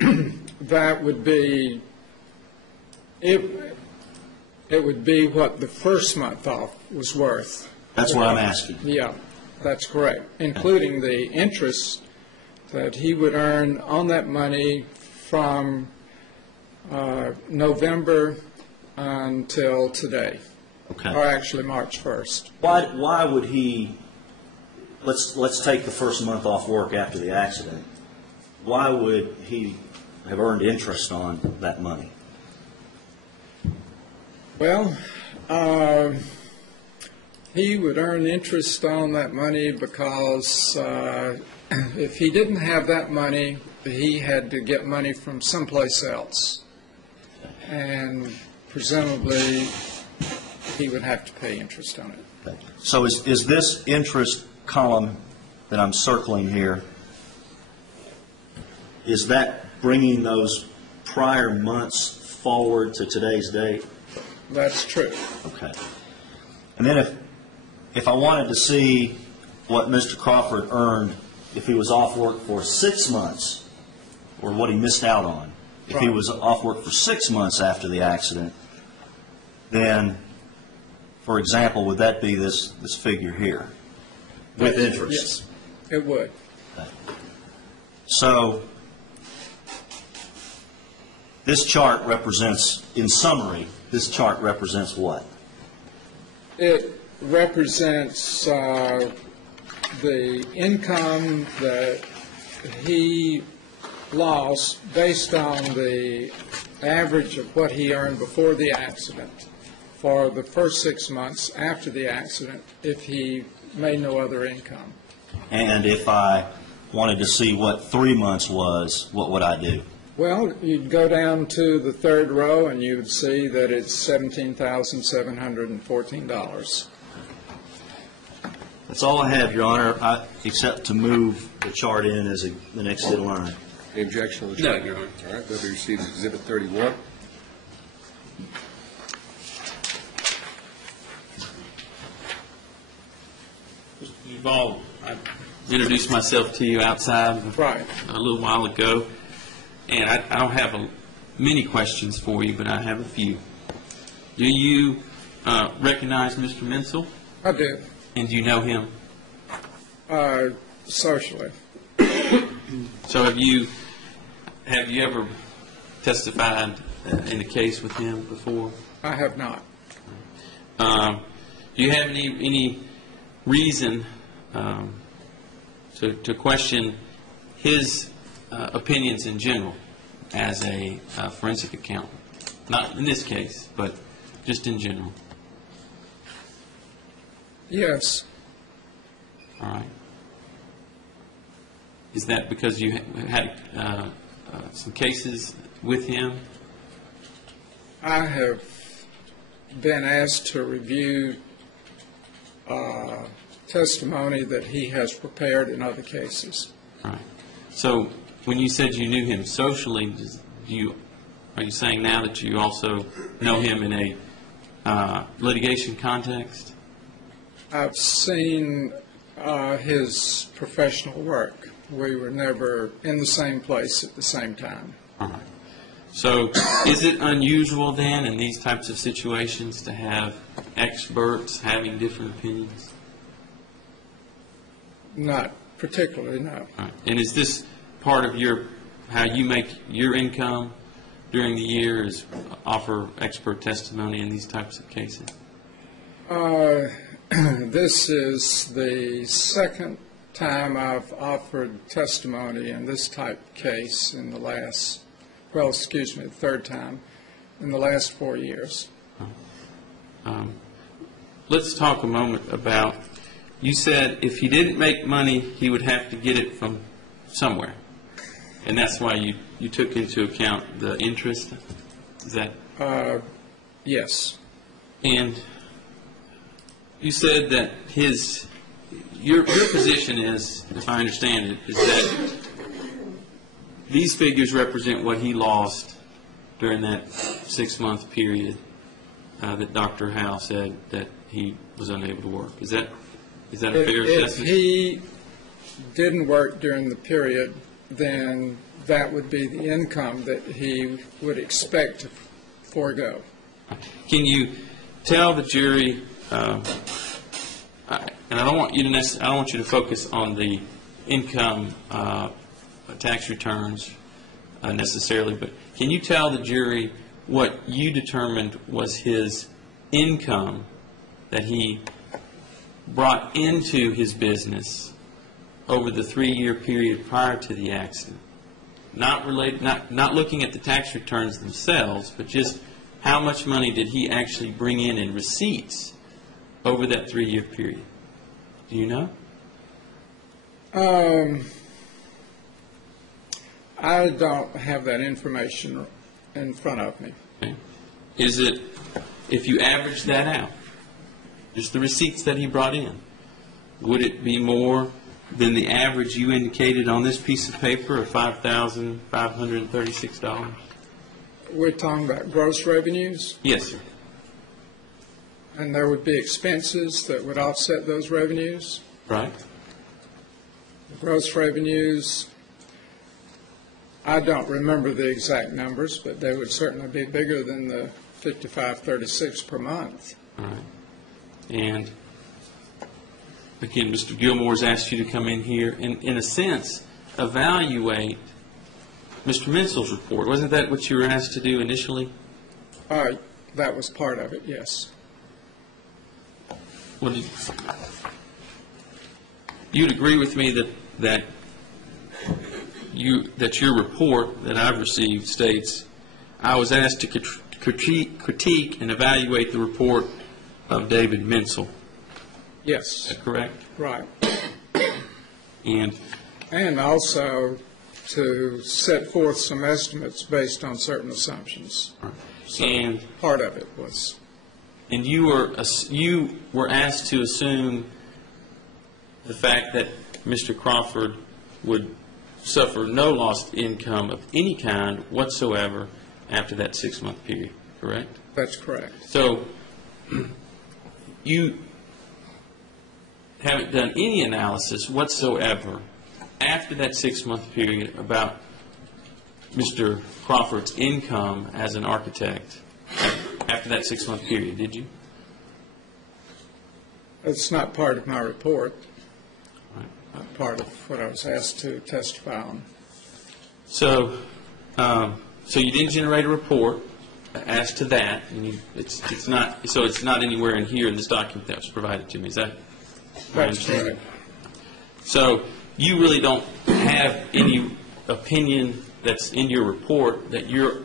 that would be, it would be what the first month off was worth. That's what I'm asking. Yeah, that's correct, including the interest that he would earn on that money from November until today, Okay. or actually March 1st. Why would he, let's take the first month off work after the accident. Why would he have earned interest on that money? Well, he would earn interest on that money because if he didn't have that money, he had to get money from someplace else. And presumably, he would have to pay interest on it. Okay. So is this interest column that I'm circling here, is that bringing those prior months forward to today's date? That's true. Okay. And then if I wanted to see what Mr. Crawford earned if he was off work for 6 months, or what he missed out on, if he was off work for 6 months after the accident, then, for example, would that be this figure here with interest? Yes, it would. Okay. So this chart represents, in summary, this chart represents what? It represents the income that he lost based on the average of what he earned before the accident for the first 6 months after the accident if he made no other income. And if I wanted to see what 3 months was, what would I do? Well, you'd go down to the third row and you'd see that it's $17,714. That's all I have, Your Honor, except to move the chart in as the next in line. Any objection to the chart? No, Your Honor. All right, that'll be received as Exhibit 31. You've all, I introduced myself to you outside Right. a little while ago, and I don't have many questions for you, but I have a few. Do you recognize Mr. Menzel? I do, And do you know him? socially. So have you ever testified in a case with him before? I have not. Do you have any reason to question his opinions in general as a forensic accountant? Not in this case, but just in general. Yes. All right. Is that because you had some cases with him? I have been asked to review testimony that he has prepared in other cases. All right. So when you said you knew him socially, are you saying now that you also know him in a litigation context? I've seen his professional work. We were never in the same place at the same time. All right. So is it unusual then in these types of situations to have experts having different opinions? Not particularly, no. All right. And is this part of how you make your income during the year, is offer expert testimony in these types of cases? This is the second time I've offered testimony in this type of case in the last, the third time in the last 4 years. Let's talk a moment about, you said if he didn't make money, he would have to get it from somewhere. And that's why you took into account the interest? Is that? Yes. And you said that your position is, if I understand it, is that these figures represent what he lost during that 6-month period that Dr. Howe said that he was unable to work. Is that a fair assessment? If he didn't work during the period then that would be the income that he would expect to forego. Can you tell the jury, and I don't want you to focus on the income tax returns necessarily, but can you tell the jury what you determined was his income that he brought into his business over the 3-year period prior to the accident? Not looking at the tax returns themselves, but just how much money did he actually bring in receipts over that 3-year period? Do you know? I don't have that information in front of me. Okay. Is it, if you average that out, just the receipts that he brought in, would it be more than the average you indicated on this piece of paper of $5,536? We're talking about gross revenues, Yes, sir. and there would be expenses that would offset those revenues. Right? Gross revenues, I don't remember the exact numbers, but they would certainly be bigger than the $55.36 per month. All right. And again, Mr. Gilmore's asked you to come in here and, in a sense, evaluate Mr. Mensel's report. Wasn't that what you were asked to do initially? That was part of it, yes. Well, you'd agree with me that your report that I've received states, I was asked to critique and evaluate the report of David Mensel. Yes, Is that correct? right. And Also to set forth some estimates based on certain assumptions. So and part of it was. And you were asked to assume the fact that Mr. Crawford would suffer no lost income of any kind whatsoever after that 6-month period, correct? That's correct. So you haven't done any analysis whatsoever after that 6-month period about Mr. Crawford's income as an architect after that 6-month period, did you? It's not part of my report, Right. not part of what I was asked to testify on. So you didn't generate a report as to that, and it's not anywhere in here in this document that was provided to me. Is that my That's understanding? correct. So you really don't have any opinion that's in your report that you're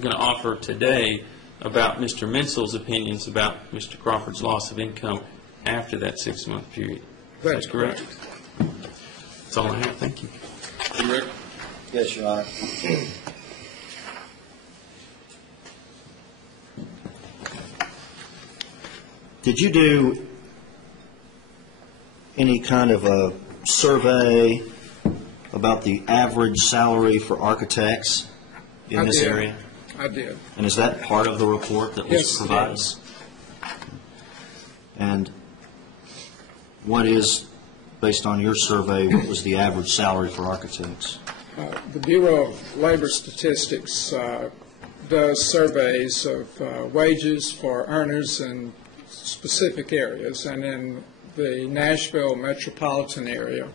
going to offer today about Mr. Mensel's opinions about Mr. Crawford's loss of income after that 6-month period. That's Is that correct? That's all I have. Thank you. Rick? Yes, Your Honor. Did you do any kind of a survey about the average salary for architects in this area? I did. And is that part of the report that was Yes, provided? yes. And what is, based on your survey, what was the average salary for architects? The Bureau of Labor Statistics does surveys of wages for earners in specific areas, and in the Nashville metropolitan area,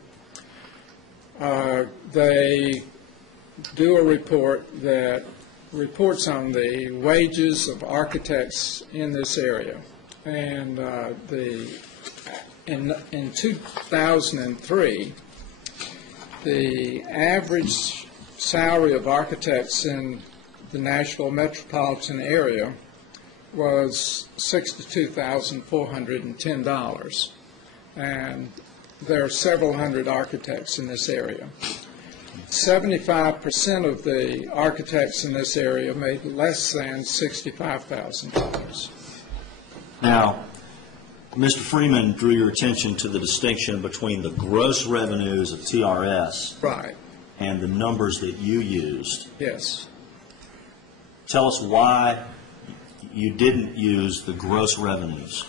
they do a report that reports on the wages of architects in this area. And in 2003, the average salary of architects in the Nashville metropolitan area was $62,410. And there are several hundred architects in this area. 75% of the architects in this area made less than $65,000. Now, Mr. Freeman drew your attention to the distinction between the gross revenues of TRS Right, and the numbers that you used. yes. Tell us why you didn't use the gross revenues.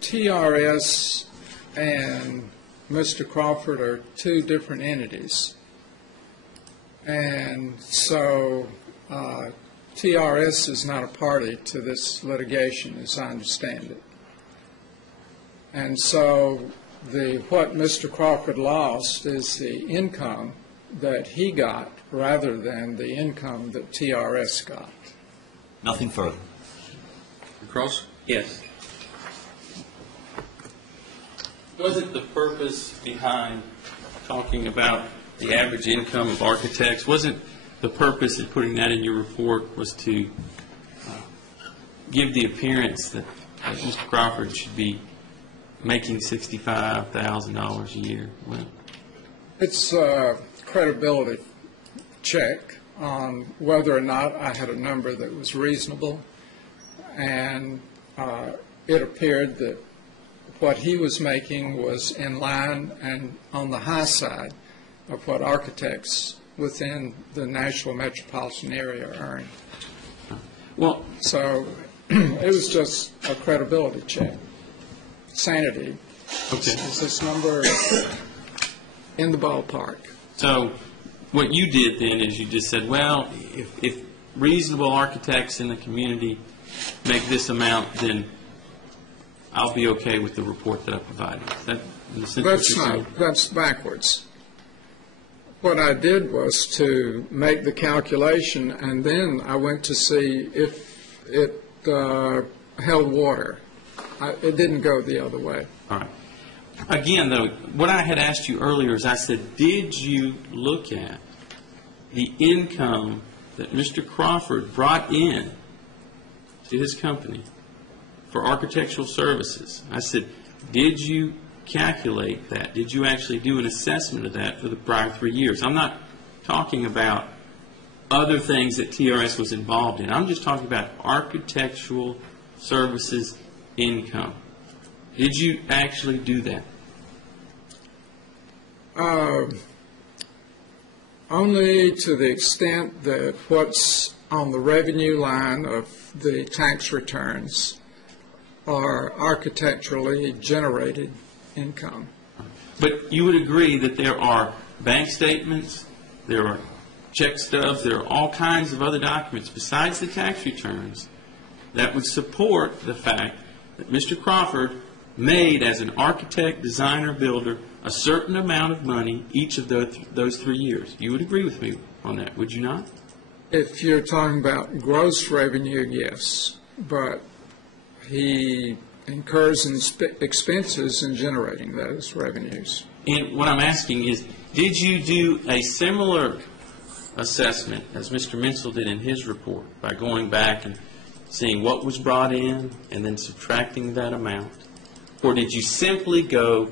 TRS and Mr. Crawford are two different entities. And so TRS is not a party to this litigation, as I understand it. And so what Mr. Crawford lost is the income that he got rather than the income that TRS got. Nothing further. Cross? Yes. Wasn't the purpose behind talking about the average income of architects, wasn't the purpose of putting that in your report was to give the appearance that Mr. Crawford should be making $65,000 a year? Well, It's a credibility check on whether or not I had a number that was reasonable, and it appeared that what he was making was in line and on the high side of what architects within the Nashville metropolitan area earn. well, So it was just a credibility check. Sanity. okay. Is this number in the ballpark? So what you did then is you just said, well, if reasonable architects in the community make this amount, then I'll be okay with the report that I provided. Is that in the sense what That's you're saying? not, that's backwards. What I did was to make the calculation, and then I went to see if it held water. It didn't go the other way. All right. Again, though, what I had asked you earlier is I said, did you look at the income that Mr. Crawford brought in to his company for architectural services? I said, did you calculate that? Did you actually do an assessment of that for the prior 3 years? I'm not talking about other things that TRS was involved in. I'm just talking about architectural services income. Did you actually do that? Only to the extent that what's on the revenue line of the tax returns are architecturally generated income. But you would agree that there are bank statements, there are check stubs, there are all kinds of other documents besides the tax returns that would support the fact that Mr. Crawford made, as an architect, designer, builder, a certain amount of money each of those 3 years. You would agree with me on that, would you not? If you're talking about gross revenue, yes, but he incurs expenses in generating those revenues. And what I'm asking is, did you do a similar assessment as Mr. Menzel did in his report by going back and seeing what was brought in and then subtracting that amount? Or did you simply go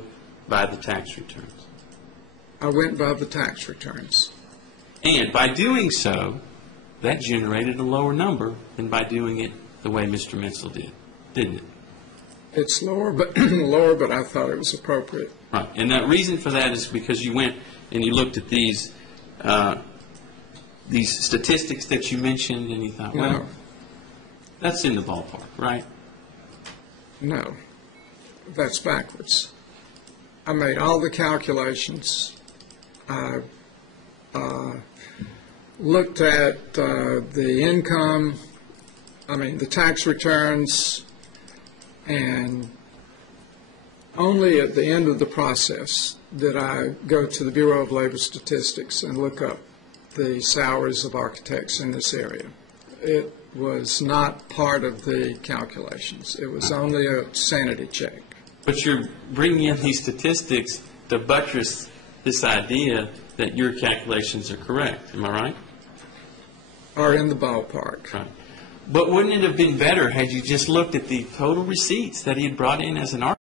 by the tax returns? I went by the tax returns. And by doing so, that generated a lower number than by doing it the way Mr. Menzel did, didn't it? It's lower, but I thought it was appropriate. Right. And the reason for that is because you went and you looked at these statistics that you mentioned, and you thought, well, No. that's in the ballpark, right? No, that's backwards. I made all the calculations. I looked at the income, the tax returns, and only at the end of the process did I go to the Bureau of Labor Statistics and look up the salaries of architects in this area. It was not part of the calculations. It was only a sanity check. But you're bringing in these statistics to buttress this idea that your calculations are correct. Am I right? Are in the ballpark. Right. But wouldn't it have been better had you just looked at the total receipts that he had brought in as an architect?